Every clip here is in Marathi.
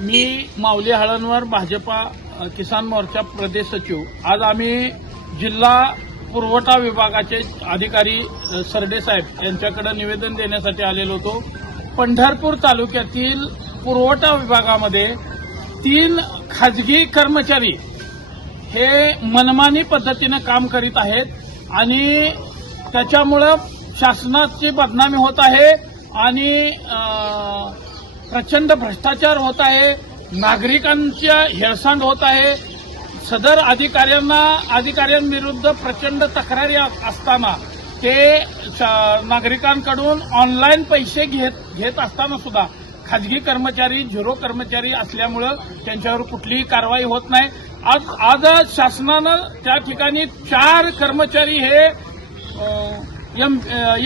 मी माऊली हळणवर भाजपा किसान मोर्चा प्रदेश सचिव. आज आम्ही जिल्हा पुरवठा विभागाचे अधिकारी सरडेसाहेब सरडे साहेब यांच्याकडे निवेदन देण्यासाठी आलेलो होतो. पंढरपूर तालुक्यातील पुरवठा विभागामध्ये तीन खाजगी कर्मचारी हे मनमानी पद्धतीनं काम करीत आहेत आणि त्याच्यामुळं शासनाची बदनामी होत आहे आणि प्रचंड भ्रष्टाचार होत आहे नागरिकांच्या हेळसांड होत आहे. सदर अधिकाऱ्यांना अधिकाऱ्यांविरुद्ध प्रचंड तक्रारी असताना ते नागरिकांकडून ऑनलाईन पैसे घेत घेत असताना सुद्धा खाजगी कर्मचारी झिरो कर्मचारी असल्यामुळं त्यांच्यावर कुठलीही कारवाई होत नाही. आज आज शासनानं त्या ठिकाणी चार कर्मचारी हे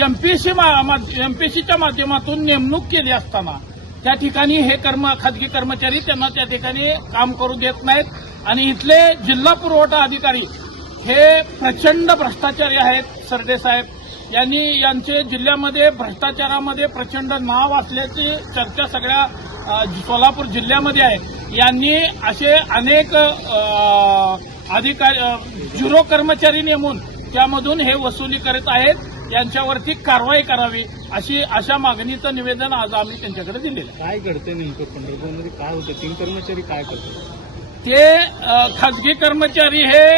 एमपीसी एमपीसीच्या माध्यमातून नेमणूक केली असताना त्या ठिकाणी हे कर्म खाजगी कर्मचारी त्यांना त्या ठिकाणी काम करू देत नाहीत. आणि इथले जिल्हा पुरवठा अधिकारी हे प्रचंड भ्रष्टाचारी आहेत सरदेसाहेब यांनी यांचे जिल्ह्यामध्ये भ्रष्टाचारामध्ये प्रचंड नाव असल्याची चर्चा सगळ्या सोलापूर जिल्ह्यामध्ये आहे. यांनी असे अनेक अधिकारी झिरो कर्मचारी नेमून त्यामधून हे वसुली करत आहेत. यांच्यावरती कारवाई करावी अशी अशा मागणीचं निवेदन आज आम्ही त्यांच्याकडे दिलेलं आहे. काय घडतंय नेमकं पंढरपूरमध्ये? काय होतं? तीन कर्मचारी काय करतात? ते खाजगी कर्मचारी हे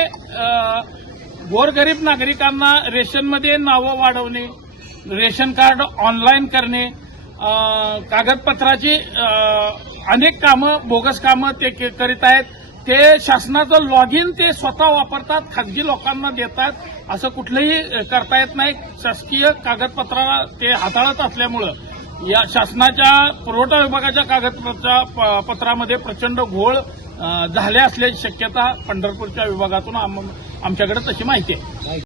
गोरगरीब नागरिकांना रेशनमध्ये नावं वाढवणे रेशन कार्ड ऑनलाईन करणे कागदपत्राची अनेक कामं बोगस कामं ते करीत आहेत. ते शासनाचं लॉग इन ते स्वतः वापरतात खाजगी लोकांना देतात असं कुठलंही करता येत नाही. शासकीय कागदपत्राला ते हाताळत असल्यामुळं या शासनाच्या पुरवठा विभागाच्या कागदपत्रा प- पत्रामध्ये प्रचंड घोळ झाले असल्याची शक्यता पंढरपूरच्या विभागातून आम- आमच्याकडे तशी माहिती आहे.